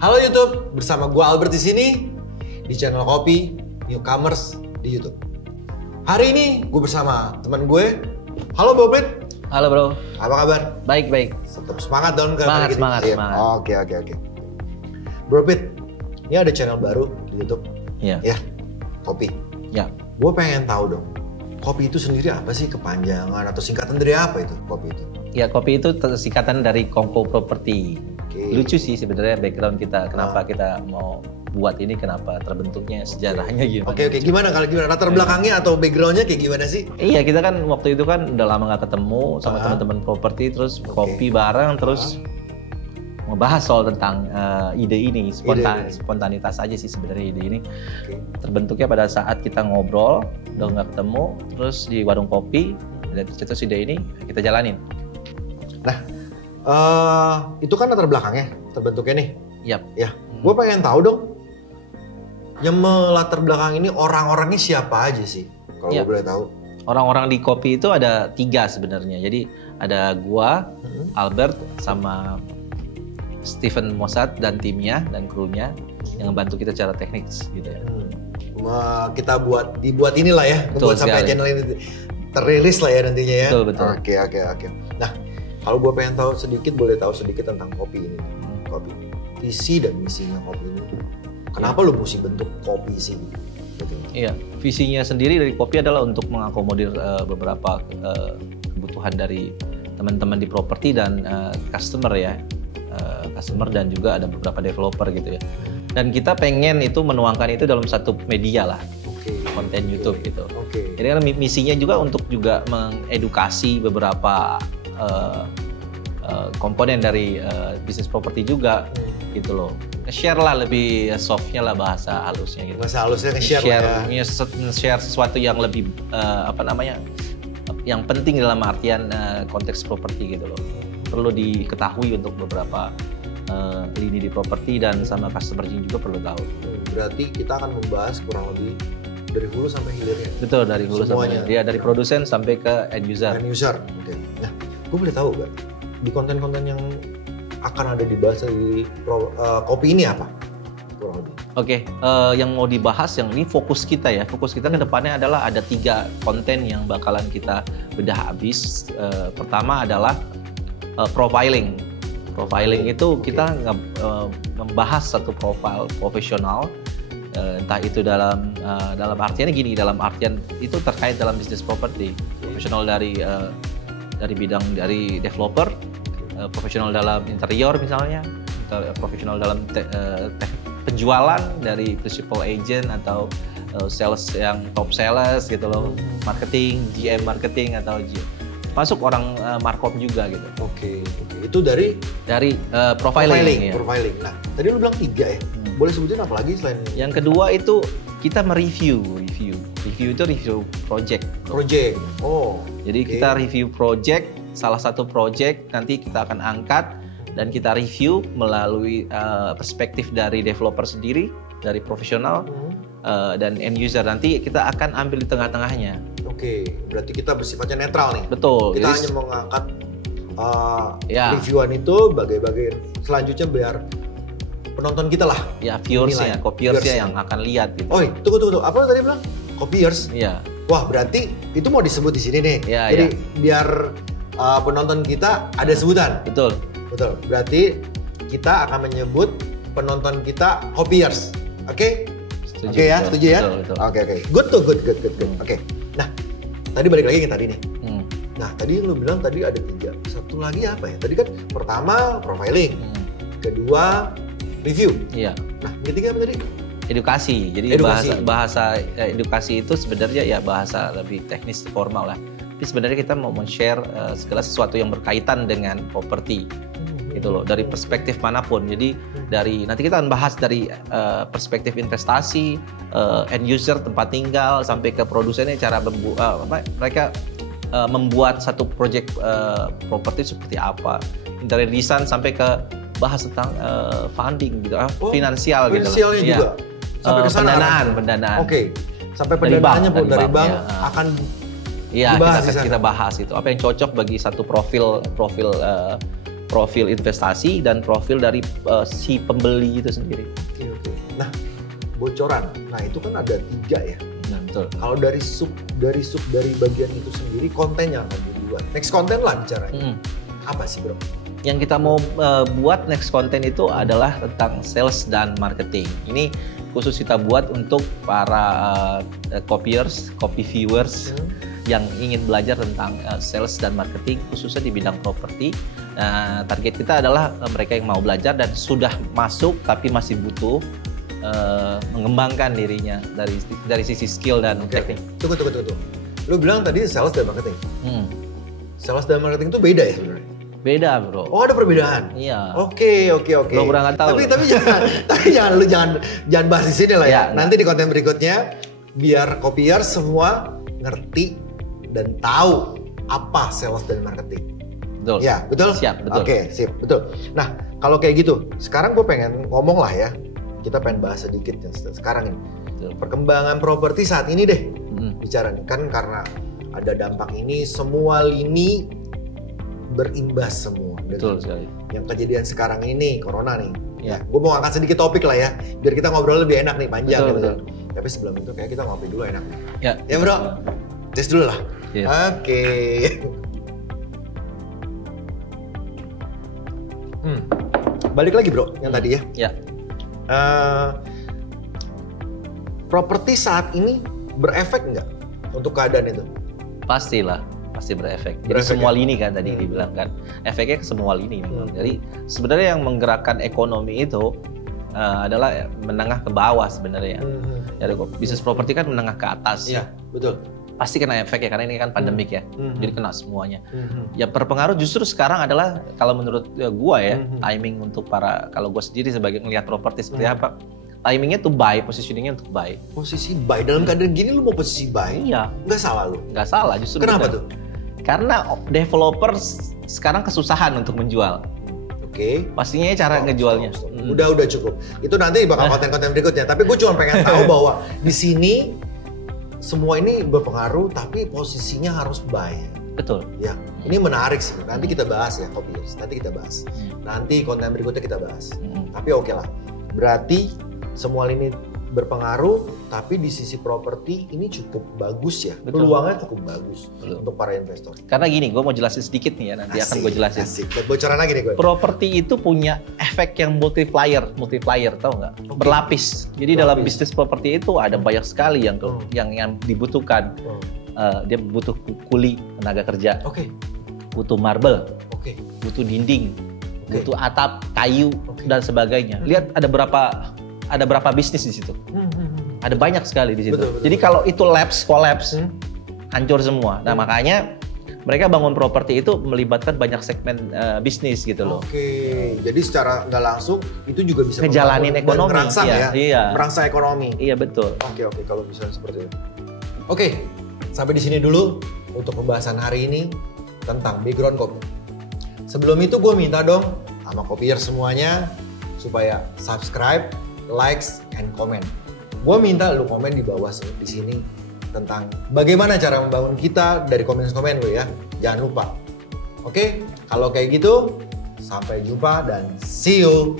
Halo YouTube, bersama gua Albert di sini di channel Kopi Newcomers di YouTube. Hari ini gue bersama teman gue. Halo Bobet. Halo bro. Apa kabar? Baik. Tetap semangat dong kan? Semangat. Oke. Bobet, ini ada channel baru di YouTube. Iya. Ya, Kopi. Ya. Gue pengen tahu dong, Kopi itu sendiri apa sih, kepanjangan atau singkatan dari apa itu Kopi itu? Ya, Kopi itu singkatan dari Kongko Property. Okay. Lucu sih sebenarnya background kita, kenapa kita mau buat ini, kenapa terbentuknya, sejarahnya gimana. Oke. Gimana latar belakangnya atau backgroundnya kayak gimana sih? Iya, kita kan waktu itu kan udah lama nggak ketemu sama teman-teman properti, terus kopi bareng, terus ngebahas soal tentang ide ini. Spontanitas aja sih sebenarnya ide ini. Terbentuknya pada saat kita ngobrol, udah nggak ketemu, terus di warung kopi, dan tercetus ide ini kita jalanin. Nah, itu kan latar belakangnya terbentuknya nih. Yap. Ya, gue pengen tahu dong, yang melatar belakang ini orang-orangnya siapa aja sih, kalau gue boleh tahu? Orang-orang di kopi itu ada 3 sebenarnya. Jadi ada gua, Albert, sama Steven Mossad dan timnya dan krunya yang membantu kita secara teknis gitu ya. Kita dibuat inilah ya, buat sampai channel ini terrilis lah ya nantinya ya. Betul. Oke. Nah, kalau gue pengen tahu sedikit, boleh tahu sedikit tentang kopi ini. Kopi, visi dan misinya kopi ini. Kenapa lu mesti bentuk kopi sih? Gitu. Iya, visinya sendiri dari kopi adalah untuk mengakomodir beberapa kebutuhan dari teman-teman di properti dan customer ya. Customer dan juga ada beberapa developer gitu ya. Dan kita pengen itu menuangkan itu dalam satu media lah. Konten YouTube gitu. Jadi kan misinya juga untuk juga mengedukasi beberapa komponen dari bisnis properti juga gitu loh. Nge-share lah, lebih softnya lah, bahasa halusnya gitu. Bahasa halusnya nge-share lah ya. Nge-share sesuatu yang lebih yang penting dalam artian konteks properti gitu loh. Perlu diketahui untuk beberapa lini di properti dan sama customer juga perlu tahu. Berarti kita akan membahas kurang lebih dari hulu sampai hilirnya. Betul, dari hulu sampai hilir. Dari produsen sampai ke end user. Oke. Nah, gue boleh tahu gak di konten-konten yang akan ada dibahas di kopi ini apa? Oke, yang mau dibahas yang ini fokus kita ya. Fokus kita ke depannya adalah ada 3 konten yang bakalan kita bedah habis. Pertama adalah profiling. Profiling itu kita membahas satu profil profesional, entah itu dalam artiannya gini, dalam artian itu terkait dalam bisnis properti, profesional dari bidang dari developer, profesional dalam interior misalnya, profesional dalam penjualan dari principal agent atau sales yang top sales gitu loh, marketing, GM marketing atau masuk orang markom juga gitu. Oke. Itu dari profiling. Profiling. Nah, tadi lu bilang 3 ya. Boleh sebutin apa lagi selain? Yang kedua itu kita mereview. Review itu review project. Oh. Jadi kita review project, salah satu project nanti kita akan angkat dan kita review melalui perspektif dari developer sendiri, dari profesional dan end user. Nanti kita akan ambil di tengah-tengahnya. Oke, berarti kita bersifatnya netral nih. Betul. Kita hanya mengangkat reviewan itu bagai-bagai selanjutnya biar penonton kita lah. Ya, viewersnya, copiersnya yang akan lihat gitu. Oh, tunggu. Apa tadi bilang? Copiers? Iya. Wah, berarti itu mau disebut di sini nih. Ya, jadi biar penonton kita ada sebutan. Betul. Berarti kita akan menyebut penonton kita copiers. Oke? Setuju ya? Betul. Oke. Good. Oke. Nah, tadi balik lagi ke tadi nih. Nah, tadi lu bilang tadi ada 3. Satu lagi apa ya? Tadi kan pertama profiling, kedua review. Iya. Nah, ketiga apa tadi? Edukasi. Jadi bahasa edukasi itu sebenarnya ya bahasa lebih teknis formal lah. Tapi sebenarnya kita mau men-share segala sesuatu yang berkaitan dengan properti. Gitu loh, dari perspektif manapun. Jadi nanti kita akan bahas dari perspektif investasi, end user, tempat tinggal, sampai ke produsennya, cara mereka membuat satu project properti seperti apa, interior design, sampai ke bahas tentang funding gitu, finansial gitu. Finansialnya juga. Sampai ke sana. Pendanaan. Oke. Sampai pendanaannya pun dari bank akan dibahas kita bahas itu. Apa yang cocok bagi satu profil profil investasi dan profil dari si pembeli itu sendiri. Oke. Nah, bocoran. Nah, itu kan ada 3 ya. Nah, betul. Kalau dari bagian itu sendiri, konten yang akan dibuat. Next konten lah bicaranya. Apa sih, Bro? Yang kita mau buat next konten itu adalah tentang sales dan marketing. Ini khusus kita buat untuk para copyers, copy viewers yang ingin belajar tentang sales dan marketing, khususnya di bidang properti. Target kita adalah mereka yang mau belajar dan sudah masuk tapi masih butuh mengembangkan dirinya dari sisi skill dan teknik. Tunggu. Lu bilang tadi sales dan marketing. Sales dan marketing itu beda ya sebenarnya? Beda, Bro. Oh, ada perbedaan. Iya. Oke. Bro kurang nggak tahu. Tapi jangan bahas di sini lah ya. Nanti di konten berikutnya biar copyer semua ngerti dan tahu apa sales dan marketing. Betul. Ya, betul? Siap, betul. Oke, sip, betul. Nah, kalau kayak gitu, sekarang gue pengen ngomong lah ya. Kita pengen bahas sedikit ya sekarang ini. Betul. Perkembangan properti saat ini deh. Bicara nih, kan karena ada dampak ini, semua lini berimbas semua. Betul sekali. Yang kejadian sekarang ini, corona nih. Ya. Gue mau angkat sedikit topik lah ya, biar kita ngobrol lebih enak nih, panjang betul. Tapi sebelum itu kayak kita ngopi dulu enak. Ya, Bro. Tes dulu lah. Yes. Oke. Balik lagi, Bro, yang tadi ya. Ya. Properti saat ini berefek nggak untuk keadaan itu? Pastilah, pasti berefek. Jadi semua lini kan tadi dibilang kan, efeknya ke semua lini memang. Jadi sebenarnya yang menggerakkan ekonomi itu adalah menengah ke bawah sebenarnya. Jadi bisnis properti kan menengah ke atas. Iya, betul. Pasti kena efek ya, karena ini kan pandemik ya. Jadi kena semuanya. Yang berpengaruh justru sekarang adalah kalau menurut gua ya, timing untuk kalau gua sendiri sebagai ngelihat properti seperti apa, timingnya tuh buy, positioningnya untuk buy. Posisi buy dalam keadaan gini lu mau posisi buy? Iya. Nggak salah lu? Nggak salah, justru. Kenapa benar. tuh? Karena developer sekarang kesusahan untuk menjual. Oke. Pastinya cara ngejualnya. Udah cukup. Itu nanti bakal konten-konten berikutnya. Tapi gue cuma pengen tahu bahwa di sini semua ini berpengaruh, tapi posisinya harus buy. Betul. Ya, ini menarik sih. Nanti kita bahas ya, copyers. Nanti kita bahas. Nanti konten berikutnya kita bahas. Tapi oke lah. Berarti semua ini berpengaruh, tapi di sisi properti ini cukup bagus ya. Betul. Peluangnya cukup bagus untuk para investor. Karena gini, gue mau jelasin sedikit nih ya, nanti akan gue jelasin. Bocoran lagi nih gue. Properti itu punya efek yang multiplier, tau nggak? Berlapis. Jadi dalam bisnis properti itu ada banyak sekali yang dibutuhkan. Dia butuh kuli, tenaga kerja. Butuh marble. Butuh dinding. Butuh atap, kayu dan sebagainya. Lihat ada berapa bisnis di situ. Ada banyak sekali di situ. Betul. Jadi kalau itu collapse, hancur semua. Nah, makanya mereka bangun properti itu melibatkan banyak segmen bisnis gitu loh. Jadi secara nggak langsung itu juga bisa ngejalanin ekonomi. Merangsang Iya. Merangsang ekonomi. Iya, betul. Oke, kalau misalnya seperti itu. Oke, sampai di sini dulu untuk pembahasan hari ini tentang background kopi. Sebelum itu gue minta dong sama kopier semuanya supaya subscribe, likes, and comment. Gue minta lu komen di bawah di sini tentang bagaimana cara membangun kita dari komen-komen lu ya. Jangan lupa. Oke, kalau kayak gitu sampai jumpa dan see you.